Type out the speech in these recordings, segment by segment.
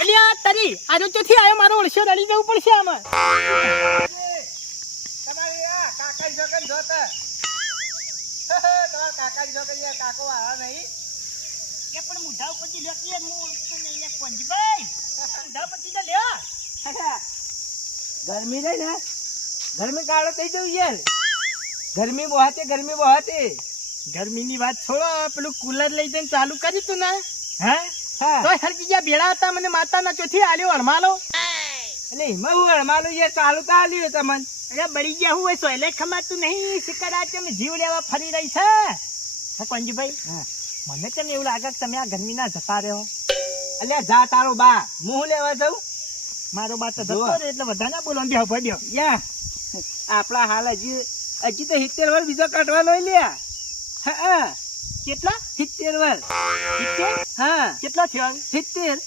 ઓલિયા તારી આજો ચોથી આયો મારો ઓળશો રડી જવું પડશે આમાં. તમારી કાકા જોકન જોત તમારા કાકા જોકન યાર કાકો આવા નહીં એ પણ મુઢા ઉપરથી લેતી હું તો નહીં ને કોંજીભાઈ મુઢા ઉપરથી તો લ્યો. ગરમી રહી ને ગરમી કાળો થઈ જવું યાર ગરમી બહોતે ગરમીની વાત છોડો પેલું કુલર લઈ જઈને ચાલુ કર્યું તું ને હા હા તો હરકી જ્યાં ભેળા હતા મને માતાના ચોથી આલ્યો હરમાલો. એટલે એમાં હું હળમાલું યાર ચાલુ તો આલ્યું તમને અરે બળી ગયા હું હોય સોયલે ખમાતું નહીં શિકાર આ તમે જીવ લેવા ફરી રહી છે. હા કોંજીભાઈ હા મને કેમ એવું લાગે કે તમે આ ગરમીના જતા રહ્યો. અલ્યા જા તારો બા હું લેવા જાઉં મારો બા તો જતો રહ્યો એટલે બધા ના બોલો બે ભડ્યો યા આપણા હાલ હજી તો 70 વર્ષ બીજો કાઢવાનો લ્યા હા કેટલા 70 વર્ષ 70 હા કેટલો થયો 70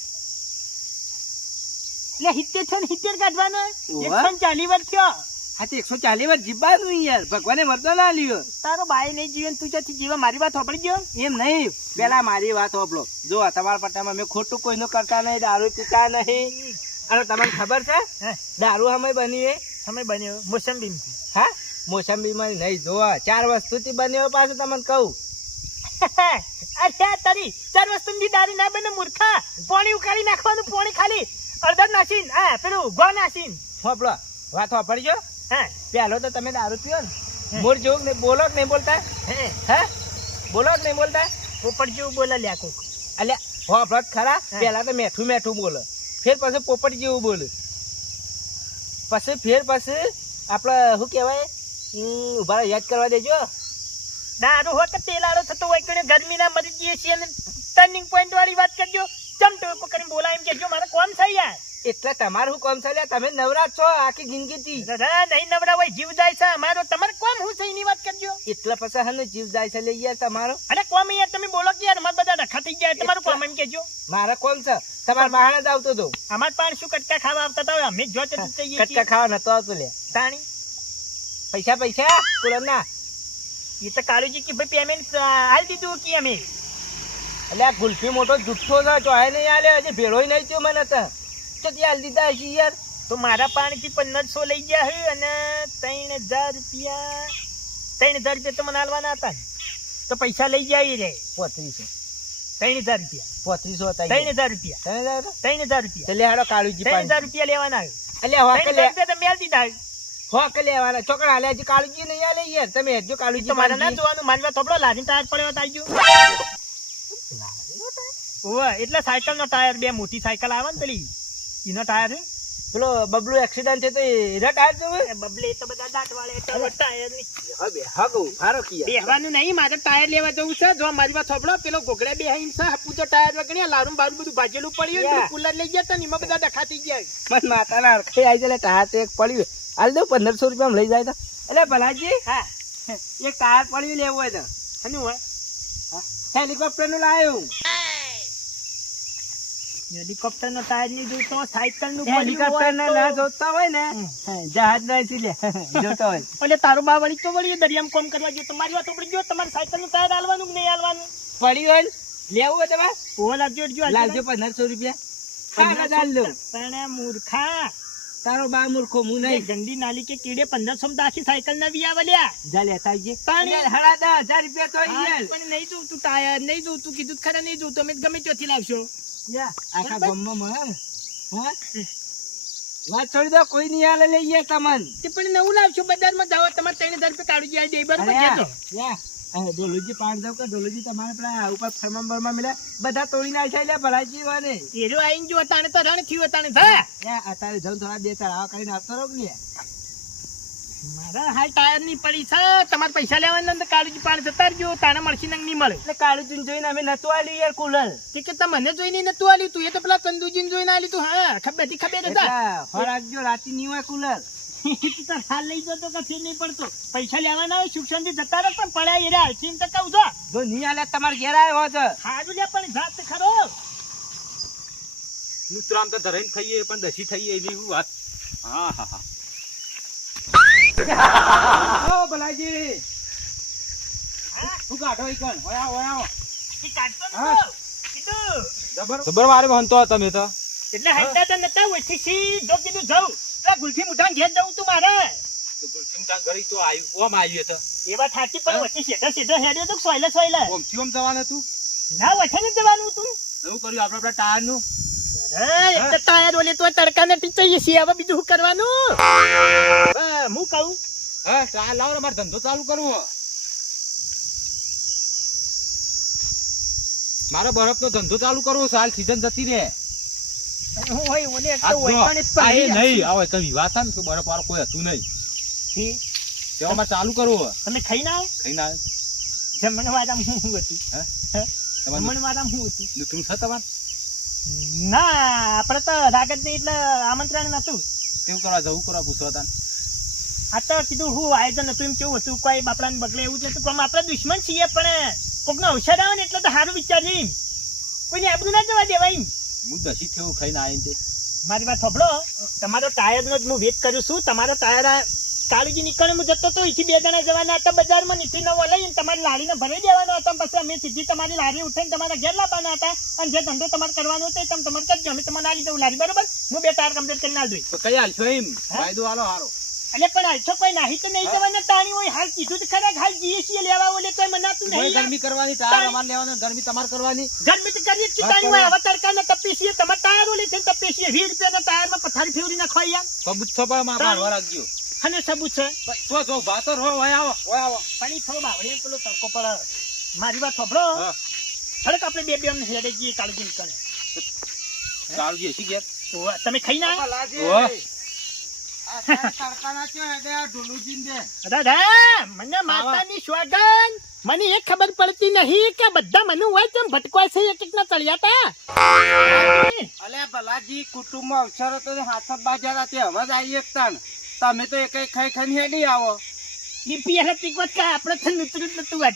એટલે 70 છે ને 70 કાઢવાનો ઓવા. 140 વર્ષ થયો. હા તો 140 વર્ષ જીવવાનું યાર ભગવાને મરતો ના લ્યો તારો બાઈ નહીં જીવે તું જતી જીવે મારી વાત સાંભળી ગયો. એમ નહીં પેલા મારી વાત સાંભળો જો તમારા પટ્ટામાં મેં ખોટું કોઈનું કરતા નહીં દારૂ પીતા નહીં અને તમને ખબર છે દારૂ અમે બની સમય બન્યો મોસંબી હા મોસંબીમાં નહીં જોવા 4 વસ્તુથી બન્યો પાછું તમને કહું અરે તારી 4 વસ્તુની દારૂ ના બને મૂર્ખા. પાણી ઉકાળી નાખવાનું પાણી ખાલી અડધર નાસીન હા પેલું ગો નાસીન સાંભળો વાત સાંભળજો હા પેલો તો તમે દારૂ પીઓ ને મોર જોગ ને બોલો કે નહીં બોલતા હે બોલો કે નહીં બોલતા પોપટ જેવું બોલે લ્યા કોક. અલ્યા સાંભળો ખરા પેલા તો મેઠું મેઠું બોલે ફેર પછી પોપટ જેવું બોલે પછી આપણે શું કહેવાય ઉભા રહો, યાદ કરવા દેજો દારૂ હોય કે તેલારો થતો હોય કે ગરમીના મરી જઈએ છીએ અને ટર્નિંગ પોઈન્ટ વાળી વાત કરજો. ચમ ટોકો કરીને બોલા એમ કેજો મારે કોમ થઈ યાર. એટલે તમારું કોમ છે તમે નવરા છો આખી જિંદગીથી નહીં નવરા હોય જીવ જાય છે અમારો તમારે કોમ હું છે એની વાત કરજો. એટલે પછી હને જીવ જાય છે લઈ યાર તમારો અરે કોમ યાર તમે બોલો કે યાર અમારે બધા ડખા થઈ ગયા તમારું કોમ એમ કેજો. મારા કોમ છે તમારા બહાર જ આવતો હતો અમાર પાણ શું કટકા ખાવા આવતા હતા અમે જો તે જઈએ કટકા ખાવા નતો આવતો લે તાણી પૈસા કુલર ના એ તો કાળુજી કે ભાઈ પેમેન્ટ હાલ દીધું કે અમે એટલે આ ગુલ્ફી મોટો જુઠ્ઠો છે ચોહે નહીં આલે હજી ભેળોય નહીં થયો મને તો હાલ દીધા હશે યાર તો મારા પાણીથી 1500 લઈ ગયા હે અને 3000 રૂપિયા તો મને હાલવાના હતા તો પૈસા લઈ જાય રે 3500 3000 રૂપિયા 3500 હતા 3000 રૂપિયા 3000 રૂપિયા એટલે હાલો કાળુજી 3000 રૂપિયા લેવાના એટલે હોકે લે 3000 રૂપિયા તો મેલ દીધા હોકે લેવાના છોકરા હાલે હજી કાળુજી નહીં આલે યાર તમે હેજો કાળુજી તો મારે ના જોવાનું મારી વાત થોડો લારીને ટાયર પડ્યો હતા આઈ ગયું ઓવા એટલે સાયકલ નો ટાયર બે મોટી સાયકલ આવે ને પેલી એનો ટાયર પેલો બબલું એક્સિડન્ટ છે તો એના ટાયર જોવે બબલે તો બધા દાંત વાળે ટાયર ની હવે હગો હારો કિયા બેહવાનું નહીં મારે ટાયર લેવા જવું છે જો મારી વાત સાંભળો પેલો ઘોઘડા બે હિમ છે પૂજો ટાયર વગડ્યા લારું બારું બધું ભાજેલું પડ્યું ને કુલર લઈ ગયા તો એમાં બધા ડખા થઈ ગયા મન માતાના અડખે આવી જાય ટાયર તો એક પડ્યું હાલ દો 1500 રૂપિયા લઈ જાય તો એટલે ભલાજી હા એક ટાયર પડ્યું લેવું હોય તો અને હોય હેલિકોપ્ટર નું લાવ્યું હેલિકોપ્ટર નો ટાયર નહીં જોતો સાયકલ નું હેલિકોપ્ટર ના જોતા હોય ને જહાજ ના લે જોતા હોય એટલે તારો બા વળી તો વળી દરિયામાં કોમ કરવા ગયો તમારી વાત ઉપડી ગયો તમારે સાયકલ નું ટાયર હાલવાનું કે નહીં હાલવાનું પડ્યું હોય લેવું હોય તમારે ઓ લાવજો લાવજો 1500 રૂપિયા પણ મૂર્ખા તારો બા મૂર્ખો હું નહીં ગંદી નાલી કે કીડે 1500 માં આખી સાયકલ ના બી આવલ્યા જા લેતા આવજે પાણી હડા 10,000 રૂપિયા તો યાર પણ નહીં જોતું ટાયર નહીં જોતું કીધું ખરા નહીં જોતું અમે ગમે ત્યાંથી લાવશો આખા ગામમાં મળે હા વાત છોડી દો કોઈ નહીં આલે લઈએ તમને તે પણ નવું લાવશો બજારમાં જાઓ તમારે 3000 રૂપિયા કાઢી જાય દે બરોબર કેજો ડોલુજી પાંચ દઉં કે ડોલુજી તમારે પેલા ઉપર થર્મોમીટરમાં મળ્યા બધા તોડી નાખ્યા એટલે ભલાજી વાને એરો આઈને જો તાણે તો રણ થયું તાણે થા અત્યારે જઉં થોડા બે ચડાવા કરીને આવતો રહો ને મારા હાલ ટાયર ની પડી છે તમારે પૈસા લેવાના તો કાળુજી પાણી જતા રહેજો તાણે મળશે ને નહીં મળે એટલે કાળુજી જોઈને અમે નતું આલ્યું યાર કુલર કે તમને જોઈને નતું આલ્યું તું એ તો પેલા કંદુજી જોઈને આલ્યું તું હા ખબર હતા ફરાકજો રાતી નહીં હોય કુલર હાલ લઈ જતો કે ફેર નહીં પડતો પૈસા લેવાના હોય સુખ શાંતિ જતા રહે પણ પડ્યા એ હાલથી તો કહું છો જો નહીં આલે તમારે ઘેર આવ્યો છે સારું લે પણ જાત ખરો નુતરામ તો ધરાઈને ખાઈએ પણ દસી થઈએ એવી વાત હા હા હા ઓ ભલાજી હા હું કાઢો ઈ કણ ઓયા ઓયા ઈ કાઢતો હા. નતો કીધું જબર મારે ભણતો તમે તો એટલે હંતા તો નતા ઓછી સીધો કીધું જાઉં એટલે ગુલ્ફી મુઠાન ઘેર જવું તું મારે તો ગુલફીમ તાન ઘરે તો આવ્યું ઓમ આવ્યું તો એવા થાકી પણ ઓછી સીધો હેડ્યો તો સોયલે ઓમ થયું જવાનું હતું ના વઠે ને જવાનું તું એવું કર્યું આપણે આપણા ટાયર નું અરે એક તો ટાયર ઓલે તો તડકા ને ટીચાઈએ છીએ હવે બીજું શું કરવાનું હું કહું હા ટાયર લાવો ને મારે ધંધો ચાલુ કરવો મારે બરફ નો ધંધો ચાલુ કરવો સાલ સીઝન જતી રે હું હોય ઓલે એક આ તો જો, ઓયકાને જ આ એ પડી નહીં આવે કઈ વિવાદ થાય ને તો બરફ વાળો કોઈ હતું નહીં છે. તેમાં મારે ચાલુ કરવો તમે ખાઈ ના ખાઈ ના જમણવારામ હું હતું તમારે જમણવારામ હું હતું લુકડું છે તમારે ના આપણે તો રાગત નહીં એટલે આમંત્રણ નતું કેવું કરવા જવું કરવા પૂછવા તા આ તો કીધું હું આયોજન હતું એમ કેવું હતું કોઈ બાપડાને બગલે એવું જ હતું પણ આપણે દુશ્મન છીએ પણ કોકનો અવસર આવે ને એટલે તો સારું વિચારીએ કોઈને આબરૂ ના જવા દેવાય એમ. હું દસી થયું ખાઈને આવીને તે મારી વાત સાંભળો તમારો ટાયરનો જ હું વેટ કરું છું તમારો ટાયર કાળુજી નીકળે હું જતો તો અહીંથી 2 જણા જવાના હતા બજારમાં નીચે નવો લઈને તમારી લારીને ભરી દેવાનો હતો પછી અમે સીધી તમારી લારી ઉઠાઈને તમારા ઘેર લાવવાના હતા અને જે ધંધો તમારે કરવાનો હતો એ તમે તમારે કરજો અમે તમારે આલી દઉં લારી બરોબર હું 2 ટાયર કમ્પ્લીટ કરીને આલી દઉં તો કઈ હાલશો એમ ફાયદો હાલો હારો એટલે પણ હાલશો કોઈ નાહી તો નહીં જવાના તાણી હોય હાલ કીધું તો ખરા હાલ જઈએ છીએ લેવા ઓલે કોઈ મનાતું નહીં ગરમી કરવાની ટાયર અમારે લેવાનું ગરમી તમારે કરવાની ગરમી તો કરીએ જ તાણી હોય હવે તડકાને તપી છીએ તમારે ટાયર ઓલે થઈને તપી છીએ 20 રૂપિયાના ટાયરમાં પથારી ફેરવી નાખવા યાર સબૂત છો પણ મારા બાળવા રાખજો અને સબૂત છે તો જો ભાતર હો ઓય આવો પણ ઈ થોડો બાવળે પેલો તડકો પડે મારી વાત સાંભળો હા ખડક આપણે બે અમને હેડે જઈએ કાળજી નીકળે ચાલજી એસી ઘેર તમે ખાઈ ના ઓહ. દાદા મને માતાની સ્વાગન મને એ ખબર પડતી નહીં કે બધા મને હોય તેમ ભટકવાય છે એક એક ના તળિયાતા અલે ભલાજી કુટુંબ અવસર હતો ને હાથ બાજાર તે હવે જ આવી એકતા ને તમે તો એક ખાઈ ખાઈને હેડી આવો ઈ પીએલા તીકવત કા આપણે તો નૂતરું જ નતું વાત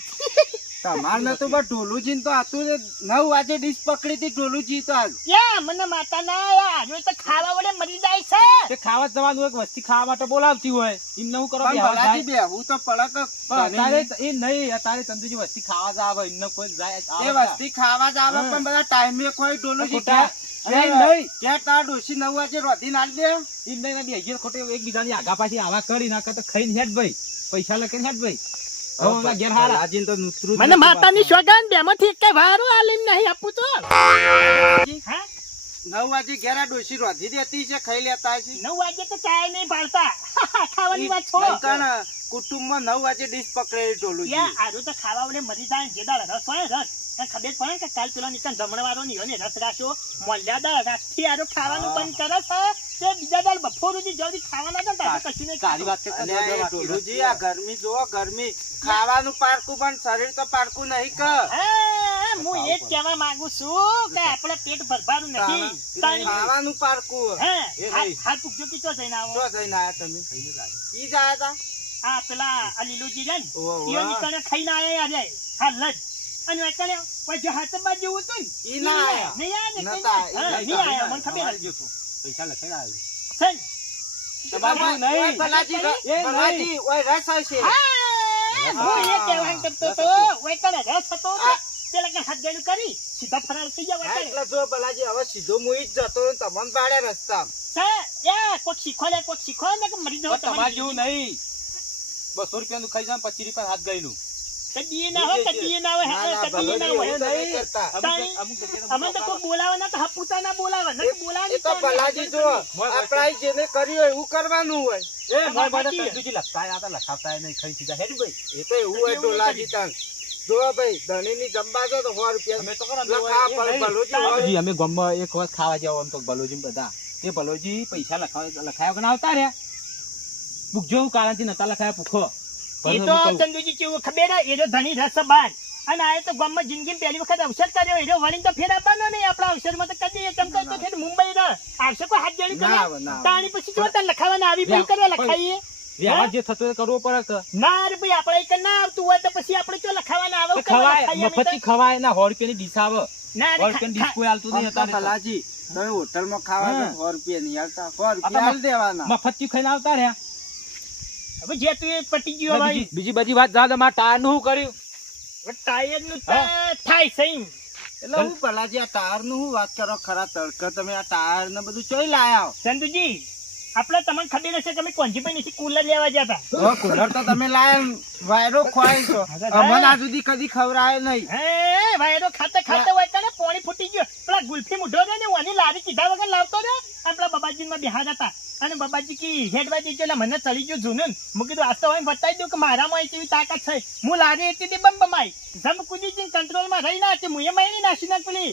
તમાર ને તો બસ ઢોલુજી તો હતું 9 વાગે ડીશ પકડી હતી ઢોલુજી તો આજ યા મને માતાના આજે તો ખાવા વડે મરી જાય છે તે ખાવા જવાનું એક વસ્તી ખાવા માટે બોલાવતી હોય એમ નવું કરો પણ ભલાજી બેહું તો પડક અત્યારે એ નહીં અત્યારે તંદુજી વસ્તી ખાવા જ આવે એમને કોઈ જાય એ વસ્તી ખાવા જ આવે પણ બધા ટાઈમે કોઈ ઢોલુજી ખોટા. નહીં ક્યાં તાર ડોશી 9 વાગે રોધી નાખ દે એમ નહીં બે હજાર ખોટે એકબીજાની આગા પાછી આવા કરી નાખે તો ખાઈને હેડ ભાઈ પૈસા લખીને હેડ ભાઈ હવે અમારા ઘેર હારા ભલાજી તો નુતરું મને માતાની સ્વાગન બેમાંથી એક વારો આલીમ નહીં આપું તો હા 9 વાગે ઘેરા ડોશી રોધી દેતી છે ખાઈ લેતા છે 9 વાગે તો ચાય નહીં પાડતા ખાવાની વાત છોડો કુટુંબમાં 9 વાગે ડીશ પકડેલી ઢોલુજી યા આરું તો ખાવા વડે મરી જાય જે દાળ રસ હોય રસ અને ખબર પડે કે કાલ પેલો નીકળ જમણવારો ની હોય ને રસ રાખ્યો મોલ્યા દાળ રાખથી આરું ખાવાનું બંધ કરે છે તે બીજા દાળ બપોર સુધી જલ્દી ખાવાના હતા ને તારે કશું નહીં તારી વાત છે અલે આ ઢોલુજી આ ગરમી જોવો ગરમી ખાવાનું પારકું પણ શરીર તો પારકું નહીં કે હા, હું એ જ કહેવા માંગુ છું કે આપણે પેટ ભરવાનું નથી તાણી- ખાવાનું પારકું હે, એ હાલ નહીં. હાલ પૂછજો કે ચો જઈને આવો તો જઈને આયા તમે ઈ જ આયા તા આ પેલા આ લીલુજી રે ને ઓહો, ઈઓ વાહ. નીકળે ખાઈને આયા આજે હાલ જ અને એકને પછી હાથ બાજુ હતું ને ઈ ના આયા. નહીં આયા ને નતા, કઈ ઈ હા, નહીં આયા મને ખબર અમારે હતી. જો પૈસા લખીને આવ્યું સન. તમારે નહીં. ઓય ભલાજી, એ નહીં. ભલાજી, ઓય રસ આવશે. હા, હું એ કહેવાનું કરતો તો ઓય કને રસ હતો આ. પેલા કે હાથ ગેલું કરી સીધા ફરાર થઈ જાવ હા, એટલે એટલે જો ભલાજી હવે સીધો હું ઈ જ જતો રહ્યો, તમને પાડે રસ્તા કોક શીખો લે કોક શીખો ને કે મરી જાવ પણ તમારે જેવું નહીં 200 રૂપિયાનું ખાઈ જાય 25 રૂપિયા હાથ ગયેલું કદી ના હોય કદી ના હોય ના, ના, હા, કદી ના ભલાજી, હોય એવું તો નહીં કરતા. અમુક જગ્યાએ અમે તો કોઈ બોલાવાના તો હપુતા ના બોલાવા ન એ બોલાવી તો ભલાજી જો આપણા ઈ જેને કર્યું હોય એવું કરવાનું હોય એ મારા બાને સાચી. તંદુજી લખતા આ તો લખાવતા નહીં ખાઈ સીધા હેડ ભાઈ એ તો એવું હોય ઢોલાજી તાન જો ભાઈ ધણીની જમવા જો તો 100 રૂપિયા અમે તો કરો ને લખા પણ ભલોજી હોય. જી અમે ગામમાં એક વખત ખાવા જાવ આમ તો બલોજી બધા તે બલોજી પૈસા લખાયા વગર આવતા રહ્યા પૂછજો કારણથી નતા લખાયા પૂછો એ તો ચંદુજી કેવું ખબર હે? એ જો ધણી રસ બાર અને આ તો ગામમાં જિંદગી પહેલી વખત અવસર કર્યો એ વળી તો ફેર આપવાનો નહીં આપણા અવસરમાં તો કદી તેમ તો ફેર મુંબઈ રહે આવશે કોઈ હાથ જોડી ના કરે આવે, ના આવે. તાણી પછી જો તાર લખાવાના આવી ભાઈ કરવા લખાઈએ વ્યવહાર જે થતો એ કરવો પડે કે ના રે ભાઈ આપણે એક ના આવતું હોય તો પછી આપણે જો લખાવાના આવે ખવાય મફતી ખવાય ના 100 રૂપિયાની ડીશ આવે ના 100 રૂપિયાની ડીશ કોઈ હાલતું નહીં આમ તો અત્યારે ભલાજી તમે હોટલમાં ખાવા હા. જાઓ 100 રૂપિયા નહીં હાલતા 100 આ તો રૂપિયા હાલ દેવાના મફતી ખાઈને આવતા રહ્યા હવે જે તું એ પટી ગયો ભાઈ બીજી બધી વાત જા તમારા ટાયર નું શું કર્યું ટાયર નું થાય સહી એટલે હું ભલાજી આ ટાયર નું હું વાત કરો ખરા તડકા તમે આ ટાયર ને બધું ચોઈ લાયા ચંદુજી આપણે તમને ખબર હશે કે અમે કોંજીભાઈ નીચે કુલર લેવા ગયા હતા હો કુલર તો તમે લાયા વાયરો ખવાય છો અમને આ સુધી કદી ખવરાય નહીં હે વાયરો ખાતે હોય તને પાણી ફૂટી ગયો પેલા ગુલ્ફી મુઢો રે ને ઓની લારી કીધા વગર લાવતો રે આપણા બાબાજી માં બિહાર હતા અને બાબાજી કી હેડવા દીધો એટલે મને ચડી ગયું જૂનું હું કીધું આજ તો હવે બતાવી દઉં કે મારામાં કેવી તાકાત છે હું લારી હતી બમ બમાઈ જમ કૂદી જઈને કંટ્રોલમાં રહી ના હતી હું એ મારી નાસી ના પેલી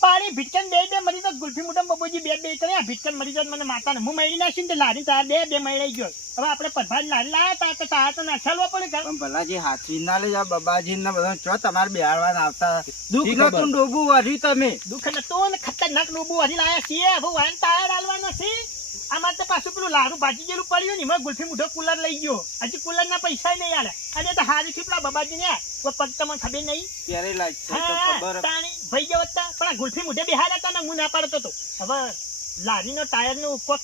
પાણી ભીટકન બે મરી જાત ગુલ્ફી મુઢમ બાબુજી બે કરે ભીટકન મરી જાત મને માતા હું મળી નાસી ને લારી તાર બે મળી ગયો હવે આપણે પરભાજ લારી લાયા તા તાર તો નાસાલવા પડે પણ ભલાજી હાથી ના લઈ જા બાબાજી ને બધા ચો તમારે બેહાડવાના આવતા દુઃખ નતું ડોબું વરી તમે દુઃખ નતું ને ખતરનાક ડોબું હરી લાયા છીએ હવે વાન તાર ડાલવાના છે આમાં તો પાછું પેલું લારું ભાજી જેલું પડ્યું ને એમાં ગુલ્ફી મુઢો કુલર લઈ ગયો હજી કુલર ના પૈસા નહીં આલે અને તો હારી થી પેલા બાબાજી ને પગ તમને ખબર નહીં ક્યારે લાગશે તો ખબર ભાઈ ગયો હતા પણ આ ગુલ્ફી મુઢે બિહાર હતા ને હું ના પાડતો હતો હવે લારીનો ટાયર નું કોક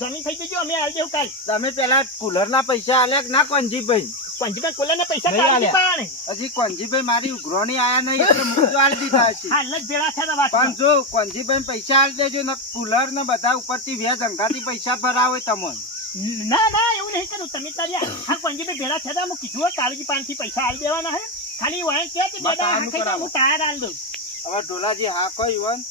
જમીન થઈ ગયું અમે આવી જવું કાલ તમે પેલા કુલર ના પૈસા આલ્યા કે ના કોંજીભાઈ પંચમાં કુલર ના પૈસા કાઢી પાણે હજી કોંજીભાઈ મારી ઉઘરોણી આયા નહીં એટલે મુકજો આલી દીધા છે હાલ જ ભેળા થયા વાત પણ જો કોંજીભાઈ પૈસા આલી દેજો ને કુલર ને બધા ઉપરથી વ્યાજ અંગાથી પૈસા ભરાવે તમને ના એવું નહીં કરું તમે તારી હા પંજીભાઈ ભેળા થયા હું કીધું કાળજી પાનથી પૈસા આલી દેવાના હે ખાલી વાય કે હું ટાયર આલ દઉં હવે ઢોલાજી હા કોઈ વન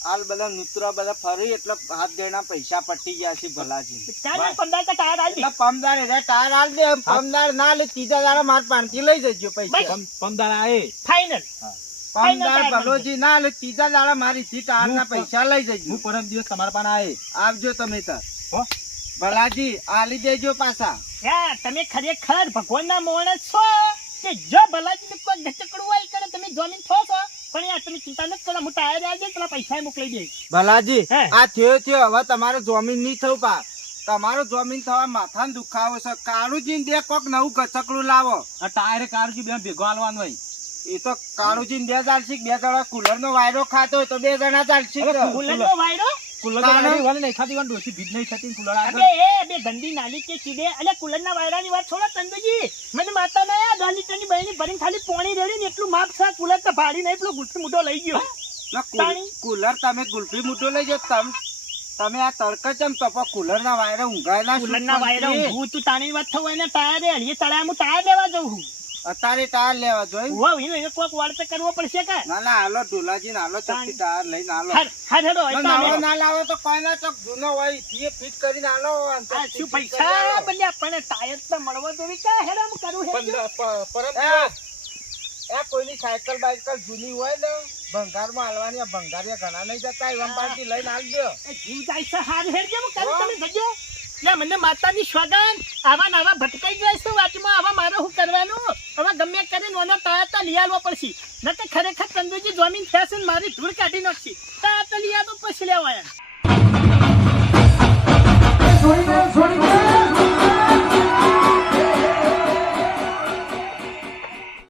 હાલ બધા નૂતરા બધા ફરી એટલે હાથ દેના પૈસા પટી ગયા છે ભલાજી ચાલ 15 ટાયર આલ દે એટલે પમદાર એટલે ટાયર આલ દે પમદાર ના લે ત્રીજા દાડા માર પાનથી લઈ જજો પૈસા પમદાર આએ ફાઇનલ પમદાર ભલોજી ના લે ત્રીજા દાડા મારી થી ટાયર ના પૈસા લઈ જજો હું પરમ દિવસ તમારા પાસે આએ આવજો તમે તાર હો ભલાજી આલી દેજો પાછા યા તમે ખરેખર ભગવાનના માણસ છો કે જો ભલાજી ને કોઈ ગચકડું હોય કરે તમે જમીન થો છો પણ યાર તમે ચિંતા ન કરો હું ટાયર આલ દે પેલા પૈસા મોકલી દે ભલાજી હે. આ થયો હવે તમારો જમીન નહીં થવું પા તમારો જમીન થવા માથાનો દુખાવો છે કાળુજી દે કોક નવું ગચકડું લાવો આ ટાયરે કાઢજી બે ભેગો આલવાનું હોય એ તો કાળુજી બે ચાલશે બે જણા કુલર નો વાયરો ખાતો હોય તો બે જણા ચાલશે કુલરનો વાયરો કુલર વાળી વાળી નહીં ખાતી વાળી ડોસી ભીજ નહીં થતી કુલર આગળ અબે એ બે ગંદી નાલી કે સીધે અલે કુલરના વાયરાની વાત છોડો તંદુજી મને માતા ના યાદ લીટરની બહેની ભરીને ખાલી પાણી રેડી ને એટલું માપ છે કુલર તો ભાડી નહીં પેલો ગુલ્ફી મુઢો લઈ ગયો કુલર તમે ગુલ્ફી મૂઠો લઈ જાઓ તમે આ તડકા ચમ તપો કુલર ના વાયરે ઊંઘાયેલા કુલરના વાયરા ઊંઘું તું તાણી વાત થવું એને ટાયર હળીએ તળાવ હું ટાયર લેવા જઉં છું અત્યારે ટાયર લેવા જોઈ વાવ એને કોક વાર્તા કરવો પડશે કે ના ના હાલો ઢોલાજી ને હાલો ચક્કી ટાયર લઈને હાલો હા હેડો નવો ના લાવો તો કોઈ ના ચક જૂનો હોય થી ફિટ કરીને હાલો શું પૈસા બલ્યા પણ ટાયર તો મળવો જોવી કે હેડો હું કરું હેડો એ કોઈની સાયકલ બાયકલ જૂની હોય ને ભંગારમાં હાલવાની ભંગારિયા ઘણા નહીં જતા એમ પાછી લઈને હાલ દો જીવ જાય છે હાર હેડ કે હું કરું તમે જજો લે મને માતાની સ્વાગન આવા નાવા ભટકાઈ જાય છે વાતમાં આવા મારે શું કરવાનું હવે ગમે કરે નોનો ટાયર તો લઈ આવવો પડશે ન તો ખરેખર ચંદુજી જમીન થશે ને મારી ધૂળ કાઢી નાખશે ટાયર તો લઈ આવવું પછી લેવાય છોડી